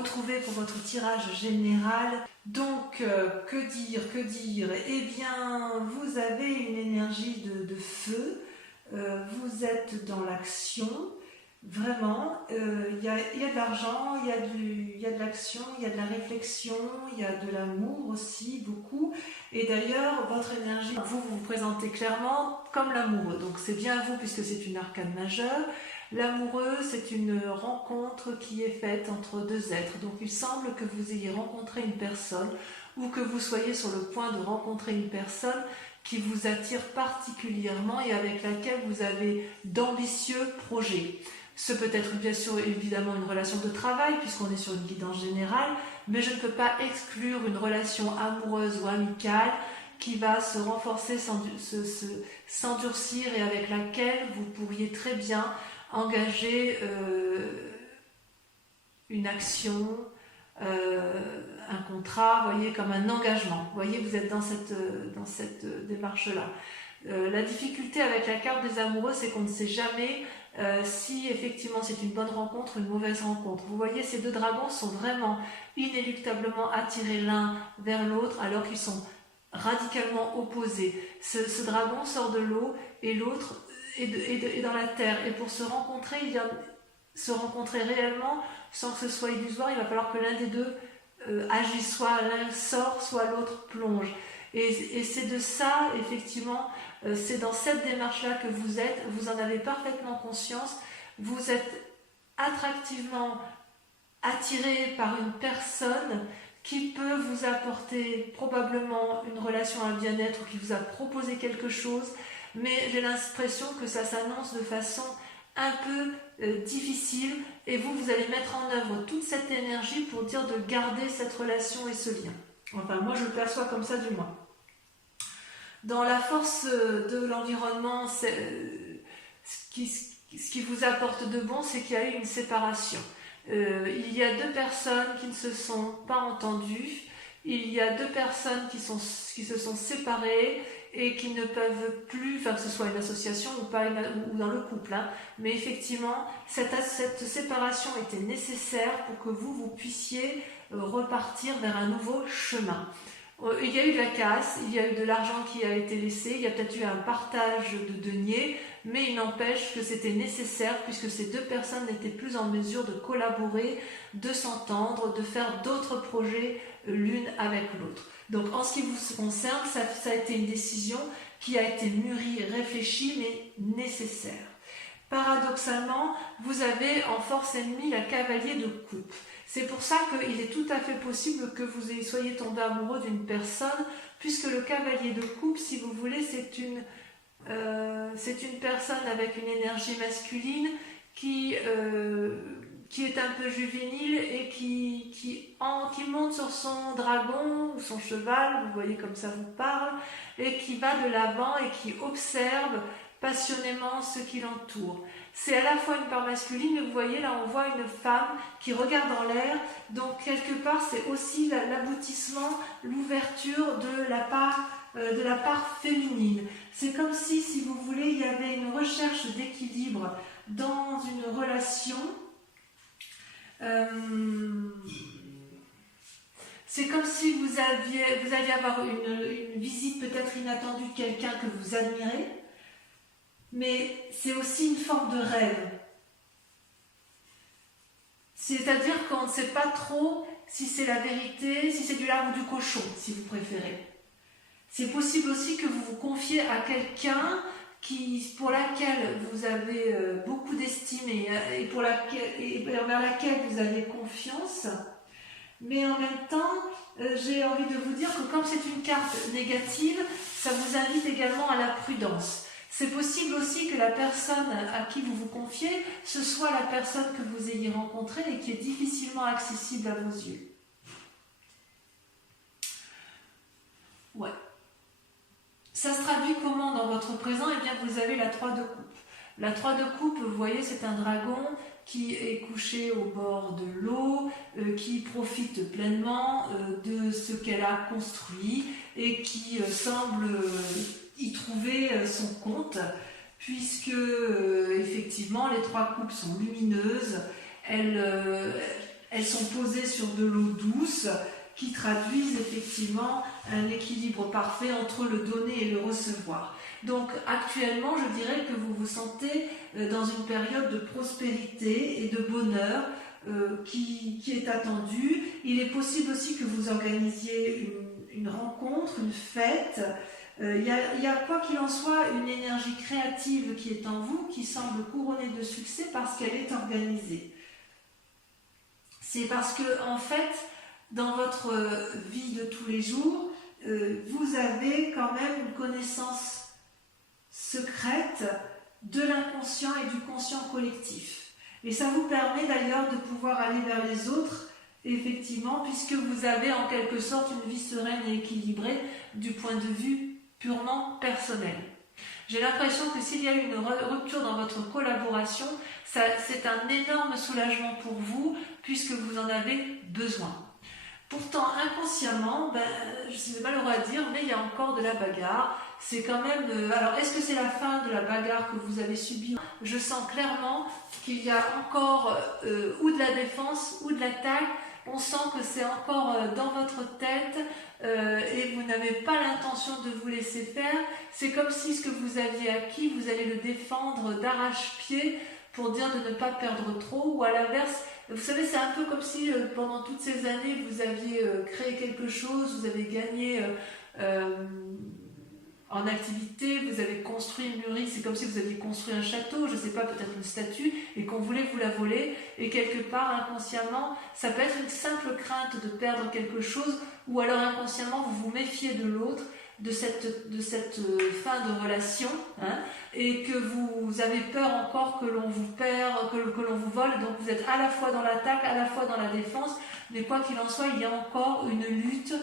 retrouvez pour votre tirage général. Donc, que dire? Eh bien, vous avez une énergie de feu, vous êtes dans l'action, vraiment, il y a de l'argent, il y a de l'action, il y a de la réflexion, il y a de l'amour aussi, beaucoup. Et d'ailleurs, votre énergie, vous vous présentez clairement comme l'amoureux. Donc c'est bien vous puisque c'est une arcane majeure. L'amoureux, c'est une rencontre qui est faite entre deux êtres. Donc il semble que vous ayez rencontré une personne ou que vous soyez sur le point de rencontrer une personne qui vous attire particulièrement et avec laquelle vous avez d'ambitieux projets. Ce peut être bien sûr évidemment une relation de travail puisqu'on est sur une guidance générale, mais je ne peux pas exclure une relation amoureuse ou amicale qui va se renforcer, s'endurcir et avec laquelle vous pourriez très bien engager une action, un contrat, voyez, comme un engagement. Vous voyez, vous êtes dans cette démarche-là. La difficulté avec la carte des amoureux, c'est qu'on ne sait jamais si effectivement c'est une bonne rencontre ou une mauvaise rencontre. Vous voyez, ces deux dragons sont vraiment inéluctablement attirés l'un vers l'autre alors qu'ils sont radicalement opposés. Ce dragon sort de l'eau et l'autre est dans la terre. Et pour se rencontrer, se rencontrer réellement sans que ce soit illusoire, il va falloir que l'un des deux agisse, soit l'un sort, soit l'autre plonge. Et c'est de ça, effectivement, c'est dans cette démarche-là que vous êtes, vous en avez parfaitement conscience, vous êtes attractivement attiré par une personne qui peut vous apporter probablement une relation à bien-être ou qui vous a proposé quelque chose, mais j'ai l'impression que ça s'annonce de façon un peu difficile et vous allez mettre en œuvre toute cette énergie pour dire de garder cette relation et ce lien. Enfin, moi je le perçois comme ça du moins. Dans la force de l'environnement, ce qui vous apporte de bon, c'est qu'il y a eu une séparation. Il y a deux personnes qui ne se sont pas entendues, il y a deux personnes qui se sont séparées et qui ne peuvent plus, enfin que ce soit une association ou pas ou dans le couple, hein, mais effectivement cette séparation était nécessaire pour que vous puissiez repartir vers un nouveau chemin. Il y a eu de la casse, il y a eu de l'argent qui a été laissé, il y a peut-être eu un partage de deniers, mais il n'empêche que c'était nécessaire puisque ces deux personnes n'étaient plus en mesure de collaborer, de s'entendre, de faire d'autres projets l'une avec l'autre. Donc en ce qui vous concerne, ça a été une décision qui a été mûrie, réfléchie, mais nécessaire. Paradoxalement, vous avez en force ennemie la cavalier de coupe. C'est pour ça qu'il est tout à fait possible que vous soyez tombé amoureux d'une personne, puisque le cavalier de coupe, si vous voulez, c'est une personne avec une énergie masculine qui est un peu juvénile et qui monte sur son dragon ou son cheval, vous voyez comme ça vous parle, et qui va de l'avant et qui observe passionnément ce qui l'entoure. C'est à la fois une part masculine, mais vous voyez là on voit une femme qui regarde en l'air, donc quelque part c'est aussi l'aboutissement, l'ouverture de la part féminine. C'est comme si vous voulez, il y avait une recherche d'équilibre dans une relation. C'est comme si vous alliez avoir une visite peut-être inattendue de quelqu'un que vous admirez, mais c'est aussi une forme de rêve. C'est-à-dire qu'on ne sait pas trop si c'est la vérité, si c'est du lard ou du cochon, si vous préférez. C'est possible aussi que vous vous confiez à quelqu'un pour laquelle vous avez beaucoup d'estime et vers laquelle vous avez confiance, mais en même temps, j'ai envie de vous dire que comme c'est une carte négative, ça vous invite également à la prudence. C'est possible aussi que la personne à qui vous vous confiez, ce soit la personne que vous ayez rencontrée et qui est difficilement accessible à vos yeux. Ouais. Ça se traduit comment dans votre présent? Eh bien, vous avez la 3 de coupe. La 3 de coupe, vous voyez, c'est un dragon qui est couché au bord de l'eau, qui profite pleinement de ce qu'elle a construit et qui semble y trouver son compte, puisque effectivement les 3 coupes sont lumineuses, elles elles sont posées sur de l'eau douce qui traduisent effectivement un équilibre parfait entre le donner et le recevoir. Donc actuellement, je dirais que vous vous sentez dans une période de prospérité et de bonheur qui est attendue. Il est possible aussi que vous organisiez une rencontre, une fête. Il y a quoi qu'il en soit une énergie créative qui est en vous, qui semble couronnée de succès parce qu'elle est organisée. C'est parce que en fait, dans votre vie de tous les jours, vous avez quand même une connaissance secrète de l'inconscient et du conscient collectif. Et ça vous permet d'ailleurs de pouvoir aller vers les autres, effectivement, puisque vous avez en quelque sorte une vie sereine et équilibrée du point de vue purement personnel. J'ai l'impression que s'il y a une rupture dans votre collaboration, c'est un énorme soulagement pour vous, puisque vous en avez besoin. Pourtant, inconsciemment, c'est malheureux à dire, mais il y a encore de la bagarre. C'est quand même... alors, est-ce que c'est la fin de la bagarre que vous avez subie? Je sens clairement qu'il y a encore ou de la défense ou de l'attaque. On sent que c'est encore dans votre tête et vous n'avez pas l'intention de vous laisser faire. C'est comme si ce que vous aviez acquis, vous allez le défendre d'arrache-pied pour dire de ne pas perdre trop, ou à l'inverse, vous savez, c'est un peu comme si pendant toutes ces années, vous aviez créé quelque chose, vous avez gagné en activité, vous avez construit, mûri, c'est comme si vous aviez construit un château, je ne sais pas, peut-être une statue, et qu'on voulait vous la voler, et quelque part, inconsciemment, ça peut être une simple crainte de perdre quelque chose, ou alors inconsciemment, vous vous méfiez de l'autre, de cette fin de relation, hein, et que vous avez peur encore que l'on vous perd, que l'on vous vole, donc vous êtes à la fois dans l'attaque, à la fois dans la défense, mais quoi qu'il en soit, il y a encore une lutte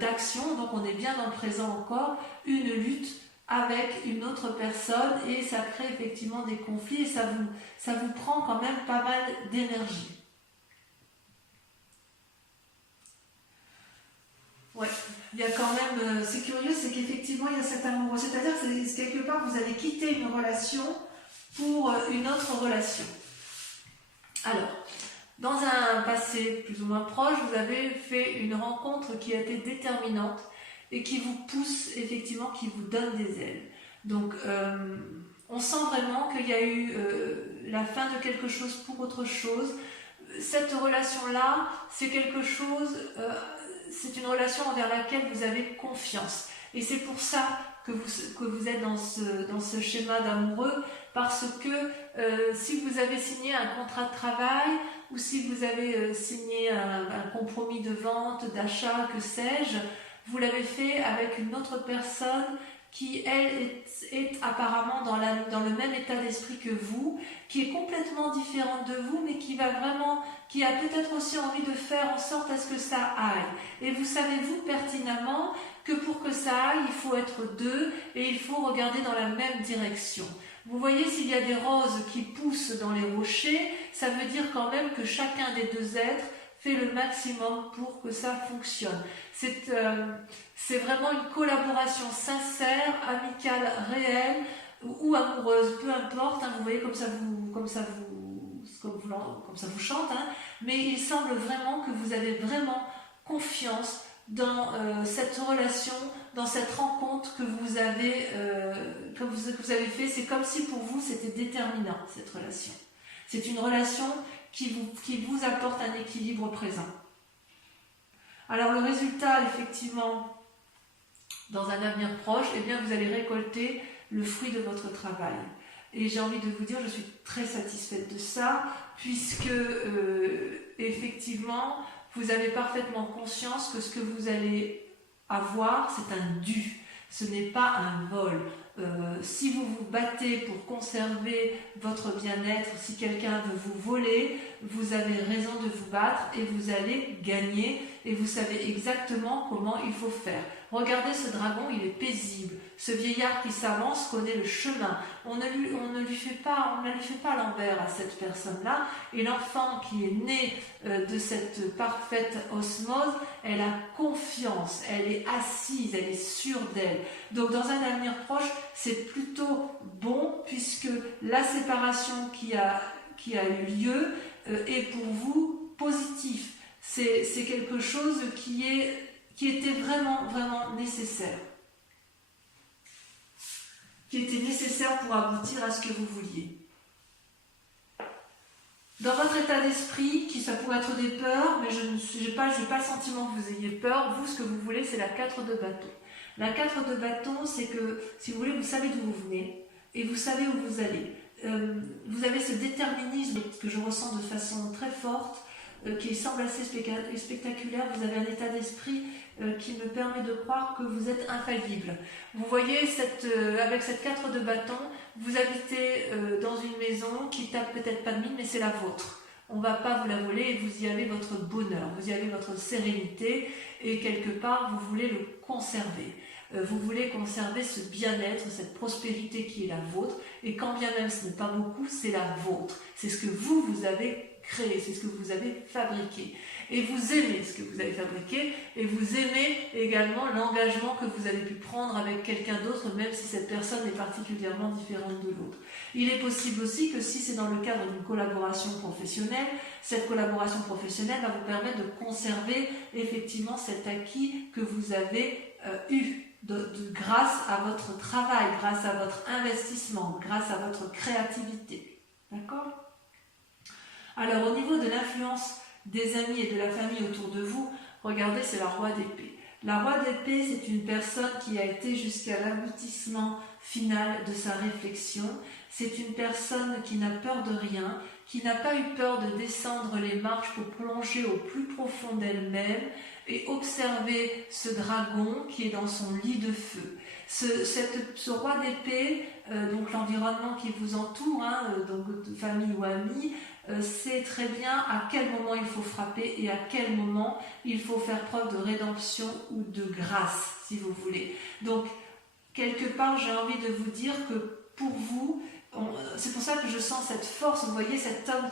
d'action, donc on est bien dans le présent encore, une lutte avec une autre personne, et ça crée effectivement des conflits, et ça vous prend quand même pas mal d'énergie. Ouais, il y a quand même, c'est curieux, c'est qu'effectivement il y a cet amour, c'est-à-dire que quelque part vous avez quitté une relation pour une autre relation. Alors, dans un passé plus ou moins proche, vous avez fait une rencontre qui a été déterminante et qui vous pousse effectivement, qui vous donne des ailes. Donc, on sent vraiment qu'il y a eu la fin de quelque chose pour autre chose. Cette relation-là, c'est quelque chose... c'est une relation envers laquelle vous avez confiance. Et c'est pour ça que vous êtes dans ce schéma d'amoureux, parce que si vous avez signé un contrat de travail, ou si vous avez signé un compromis de vente, d'achat, que sais-je, vous l'avez fait avec une autre personne qui, elle, est apparemment dans le même état d'esprit que vous, qui est complètement différente de vous, mais qui a peut-être aussi envie de faire en sorte à ce que ça aille. Et vous savez, vous, pertinemment, que pour que ça aille, il faut être deux, et il faut regarder dans la même direction. Vous voyez, s'il y a des roses qui poussent dans les rochers, ça veut dire quand même que chacun des deux êtres fait le maximum pour que ça fonctionne. C'est vraiment une collaboration sincère, amicale, réelle ou amoureuse, peu importe, hein, vous voyez comme ça vous chante, hein, mais il semble vraiment que vous avez vraiment confiance dans cette relation, dans cette rencontre que vous avez fait. C'est comme si pour vous c'était déterminant, cette relation. C'est une relation qui vous apporte un équilibre présent. Alors le résultat, effectivement, dans un avenir proche, eh bien, vous allez récolter le fruit de votre travail. Et j'ai envie de vous dire, je suis très satisfaite de ça, puisque effectivement, vous avez parfaitement conscience que ce que vous allez avoir, c'est un dû. Ce n'est pas un vol. Si vous vous battez pour conserver votre bien-être, si quelqu'un veut vous voler, vous avez raison de vous battre et vous allez gagner et vous savez exactement comment il faut faire. Regardez ce dragon, il est paisible. Ce vieillard qui s'avance connaît le chemin. On ne lui fait pas l'envers à cette personne-là. Et l'enfant qui est né de cette parfaite osmose, elle a confiance, elle est assise, elle est sûre d'elle. Donc dans un avenir proche, c'est plutôt bon puisque la séparation qui a eu lieu est pour vous positif. C'est quelque chose qui était vraiment, vraiment nécessaire. Qui était nécessaire pour aboutir à ce que vous vouliez. Dans votre état d'esprit, ça pourrait être des peurs, mais je n'ai pas le sentiment que vous ayez peur. Vous, ce que vous voulez, c'est la 4 de bâton. La 4 de bâton, c'est que, si vous voulez, vous savez d'où vous venez et vous savez où vous allez. Vous avez ce déterminisme que je ressens de façon très forte, qui semble assez spectaculaire. Vous avez un état d'esprit qui me permet de croire que vous êtes infaillible. Vous voyez, avec cette 4 de bâton, vous habitez dans une maison qui tape peut-être pas de mine, mais c'est la vôtre. On ne va pas vous la voler et vous y avez votre bonheur, vous y avez votre sérénité et quelque part, vous voulez le conserver. Vous voulez conserver ce bien-être, cette prospérité qui est la vôtre, et quand bien même ce n'est pas beaucoup, c'est la vôtre. C'est ce que vous avez créé, c'est ce que vous avez fabriqué. Et vous aimez ce que vous avez fabriqué, et vous aimez également l'engagement que vous avez pu prendre avec quelqu'un d'autre, même si cette personne est particulièrement différente de l'autre. Il est possible aussi que si c'est dans le cadre d'une collaboration professionnelle, cette collaboration professionnelle va vous permettre de conserver effectivement cet acquis que vous avez eu. Grâce à votre travail, grâce à votre investissement, grâce à votre créativité. D'accord ? Alors, au niveau de l'influence des amis et de la famille autour de vous, regardez, c'est la roi d'épée. La roi d'épée, c'est une personne qui a été jusqu'à l'aboutissement final de sa réflexion. C'est une personne qui n'a peur de rien, qui n'a pas eu peur de descendre les marches pour plonger au plus profond d'elle-même et observer ce dragon qui est dans son lit de feu. Ce roi d'épée, donc l'environnement qui vous entoure, donc de famille ou amis, sait très bien à quel moment il faut frapper et à quel moment il faut faire preuve de rédemption ou de grâce, si vous voulez. Donc, quelque part, j'ai envie de vous dire que pour vous, c'est pour ça que je sens cette force. Vous voyez cet homme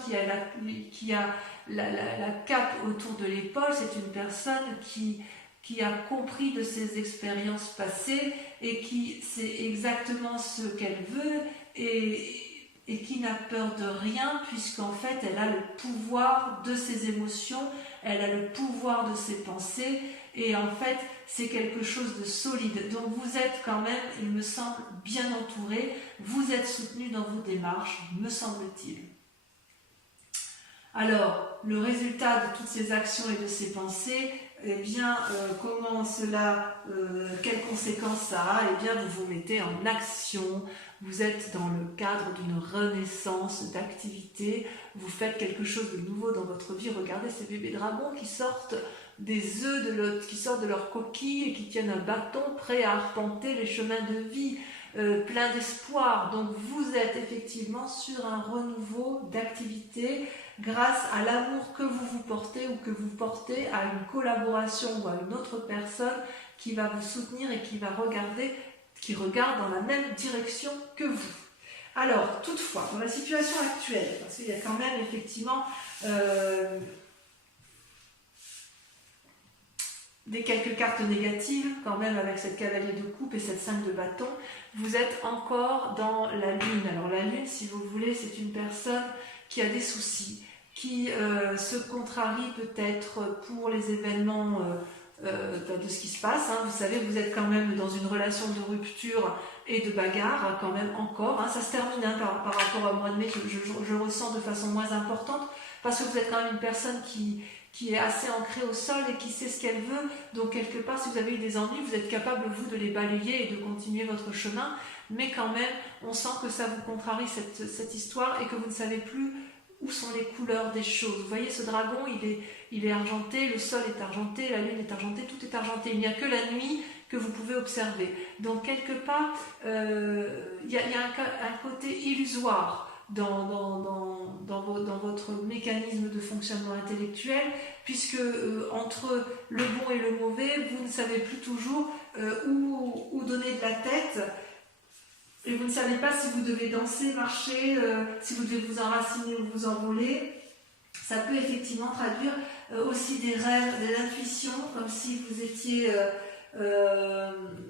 qui a la cape autour de l'épaule, c'est une personne qui a compris de ses expériences passées et qui sait exactement ce qu'elle veut et qui n'a peur de rien, puisqu'en fait elle a le pouvoir de ses émotions, elle a le pouvoir de ses pensées, et en fait c'est quelque chose de solide. Donc vous êtes quand même, il me semble, bien entouré, vous êtes soutenu dans vos démarches, me semble-t-il. Alors, le résultat de toutes ces actions et de ces pensées, eh bien, comment cela, quelles conséquences ça a? Eh bien, vous vous mettez en action, vous êtes dans le cadre d'une renaissance d'activité, vous faites quelque chose de nouveau dans votre vie. Regardez ces bébés dragons qui sortent des œufs, qui sortent de leur coquille et qui tiennent un bâton prêt à arpenter les chemins de vie, plein d'espoir. Donc, vous êtes effectivement sur un renouveau d'activité, grâce à l'amour que vous vous portez ou que vous portez à une collaboration ou à une autre personne qui va vous soutenir et qui regarde dans la même direction que vous. Alors, toutefois, dans la situation actuelle, parce qu'il y a quand même effectivement quelques cartes négatives, quand même avec cette cavalier de coupe et cette 5 de bâton, vous êtes encore dans la lune. Alors la lune, si vous voulez, c'est une personne qui a des soucis, qui se contrarie peut-être pour les événements de ce qui se passe. Vous savez, vous êtes quand même dans une relation de rupture et de bagarre, quand même encore. Ça se termine par rapport au mois de mai, je ressens de façon moins importante, parce que vous êtes quand même une personne qui est assez ancrée au sol et qui sait ce qu'elle veut. Donc quelque part, si vous avez eu des ennuis, vous êtes capable, vous, de les balayer et de continuer votre chemin. Mais quand même, on sent que ça vous contrarie cette histoire et que vous ne savez plus où sont les couleurs des choses. Vous voyez, ce dragon, il est argenté, le sol est argenté, la lune est argentée, tout est argenté. Il n'y a que la nuit que vous pouvez observer. Donc quelque part, il y a un côté illusoire dans votre mécanisme de fonctionnement intellectuel, puisque entre le bon et le mauvais, vous ne savez plus toujours où donner de la tête, et vous ne savez pas si vous devez danser, marcher, si vous devez vous enraciner ou vous envoler. Ça peut effectivement traduire aussi des rêves, des intuitions, comme si vous étiez...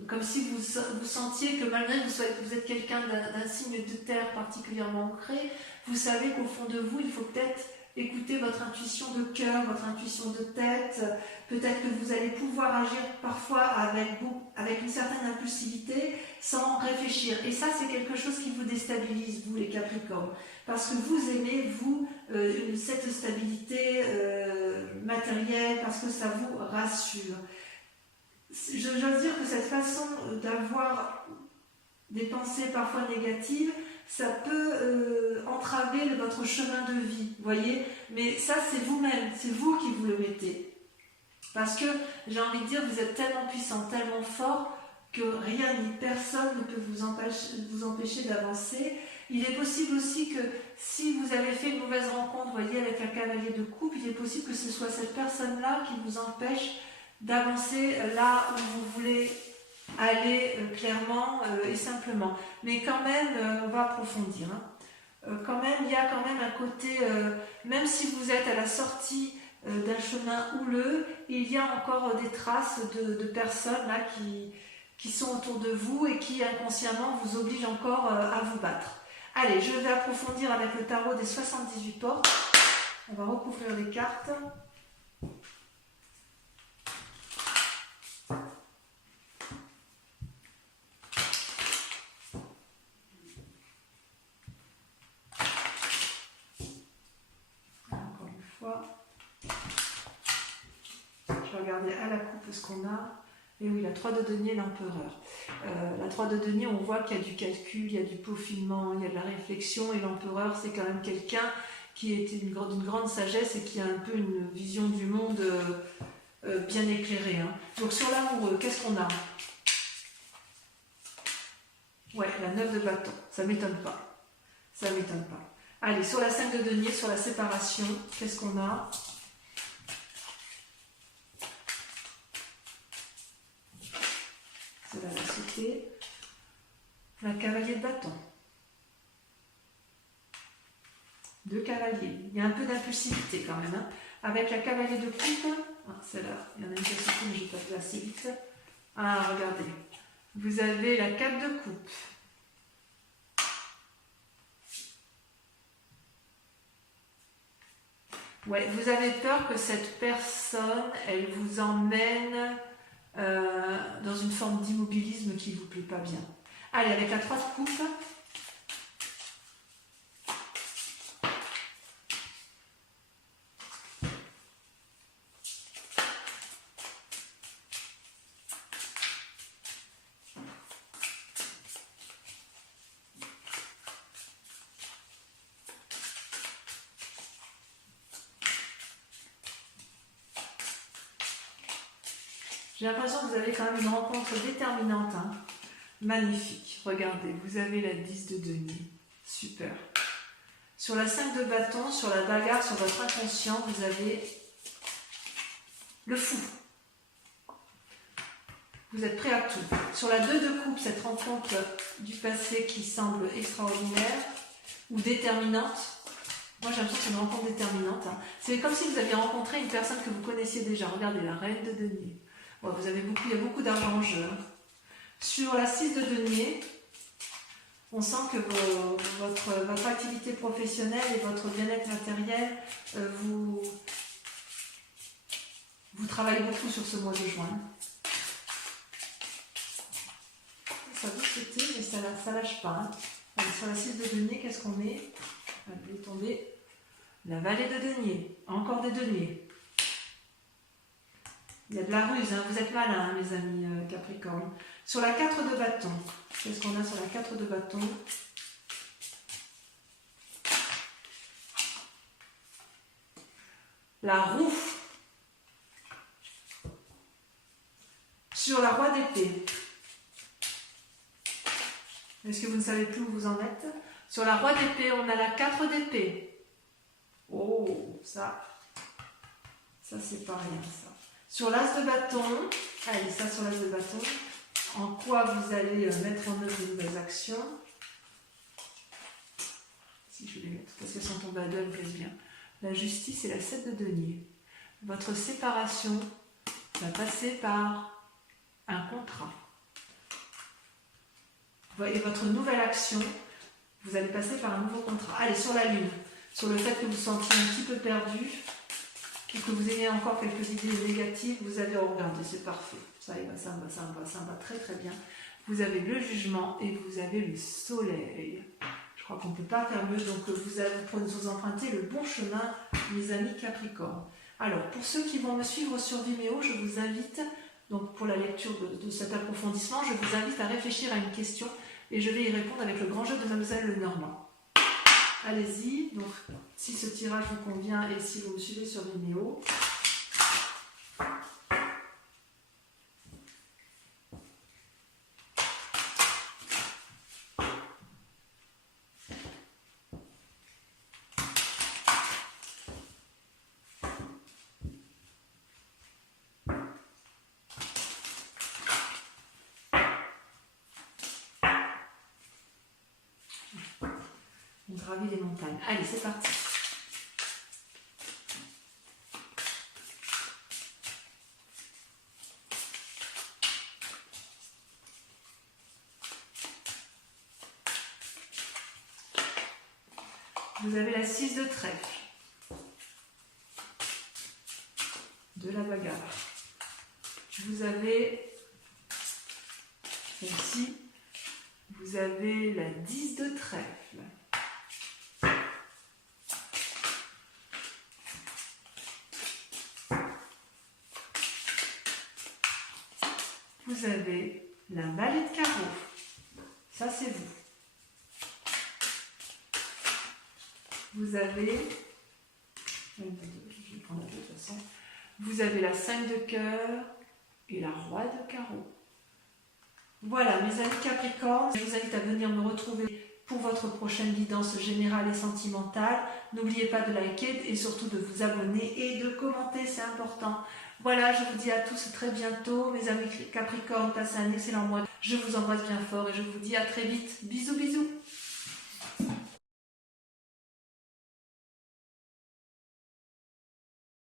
comme si vous sentiez que malgré que vous êtes quelqu'un d'un signe de terre particulièrement ancré, vous savez qu'au fond de vous, il faut peut-être écouter votre intuition de cœur, votre intuition de tête. Peut-être que vous allez pouvoir agir parfois avec une certaine impulsivité sans réfléchir. Et ça, c'est quelque chose qui vous déstabilise, vous les Capricornes. Parce que vous aimez, vous, cette stabilité matérielle, parce que ça vous rassure. J'ose dire que cette façon d'avoir des pensées parfois négatives, ça peut entraver votre chemin de vie, voyez. Mais ça, c'est vous-même, c'est vous qui vous le mettez. Parce que, j'ai envie de dire, vous êtes tellement puissant, tellement fort, que rien ni personne ne peut vous empêcher d'avancer. Il est possible aussi que, si vous avez fait une mauvaise rencontre, voyez, avec un cavalier de coupe, il est possible que ce soit cette personne-là qui vous empêche d'avancer là où vous voulez aller clairement et simplement. Mais quand même, on va approfondir. Quand même, il y a quand même un côté, même si vous êtes à la sortie d'un chemin houleux, il y a encore des traces de personnes là qui sont autour de vous et qui inconsciemment vous obligent encore à vous battre. Allez, je vais approfondir avec le tarot des 78 portes. On va recouvrir les cartes. Je vais regarder à la coupe ce qu'on a. Et oui, la 3 de denier, l'empereur. La 3 de denier, on voit qu'il y a du calcul, il y a du peaufinement, il y a de la réflexion. Et l'empereur, c'est quand même quelqu'un qui est d'une grande sagesse et qui a un peu une vision du monde bien éclairée. Donc sur l'amoureux, qu'est-ce qu'on a? Ouais, la 9 de bâton. Ça ne m'étonne pas. Ça ne m'étonne pas. Allez, sur la 5 de denier, sur la séparation, qu'est-ce qu'on a? C'est la cité. La cavalier de bâton. 2 cavaliers. Il y a un peu d'impulsivité quand même. Avec la cavalier de coupe, celle-là, il y en a une qui est mais je vais pas faire assez vite. Ah, regardez. Vous avez la 4 de coupe. Ouais, vous avez peur que cette personne, elle vous emmène dans une forme d'immobilisme qui ne vous plaît pas bien. Allez, avec la 3 de coupe. J'ai l'impression que vous avez quand même une rencontre déterminante. Magnifique. Regardez, vous avez la 10 de denier. Super. Sur la 5 de bâton, sur la bagarre, sur votre inconscient, vous avez le fou. Vous êtes prêt à tout. Sur la 2 de coupe, cette rencontre du passé qui semble extraordinaire ou déterminante. Moi, j'ai l'impression que c'est une rencontre déterminante. C'est comme si vous aviez rencontré une personne que vous connaissiez déjà. Regardez, la reine de denier. Ouais, il y a beaucoup d'argent en jeu. Sur la 6 de denier, on sent que votre activité professionnelle et votre bien-être matériel, vous travaillez beaucoup sur ce mois de juin. Ça vous sauter, mais ça lâche pas. Allez, sur la 6 de denier, qu'est-ce qu'on est? Allez, tomber. La vallée de denier. Encore des deniers. Il y a de la ruse, vous êtes malins, mes amis Capricorne. Sur la 4 de bâton, qu'est-ce qu'on a sur la 4 de bâton? La roue. Sur la roi d'épée. Est-ce que vous ne savez plus où vous en êtes? Sur la roi d'épée, on a la 4 d'épée. Oh, ça c'est pas rien, ça. Sur l'as de bâton, allez, ça sur l'as de bâton, en quoi vous allez mettre en œuvre de nouvelles actions. Si je vais les mettre, parce qu'elles sont tombées à deux, elles me plaisent bien. La justice et la 7 de denier. Votre séparation va passer par un contrat. Et votre nouvelle action, vous allez passer par un nouveau contrat. Allez, sur la lune. sur le fait que vous vous sentiez un petit peu perdu, et que vous ayez encore quelques idées négatives, vous avez regardé, c'est parfait. Ça me va très très bien. Vous avez le jugement et vous avez le soleil. Je crois qu'on ne peut pas faire mieux, donc vous empruntez le bon chemin, mes amis Capricorne. Alors, pour ceux qui vont me suivre sur Vimeo, je vous invite, donc pour la lecture de cet approfondissement, je vous invite à réfléchir à une question et je vais y répondre avec le grand jeu de Mademoiselle Lenormand. Allez-y, donc si ce tirage vous convient et si vous me suivez sur Vimeo. On gravit les montagnes. Allez, c'est parti. Vous avez la 6 de trèfle, de la bagarre. Vous avez celle-ci, vous avez la 10 de trèfle. Vous avez la valet de carreau. Ça, c'est vous. Vous avez, je vais prendre de toute façon, vous avez la 5 de cœur et la roi de carreau. Voilà, mes amis Capricorne, je vous invite à venir me retrouver pour votre prochaine guidance générale et sentimentale. N'oubliez pas de liker et surtout de vous abonner et de commenter, c'est important. Voilà, je vous dis à tous très bientôt, mes amis Capricorne, passez un excellent mois. Je vous embrasse bien fort et je vous dis à très vite. Bisous, bisous.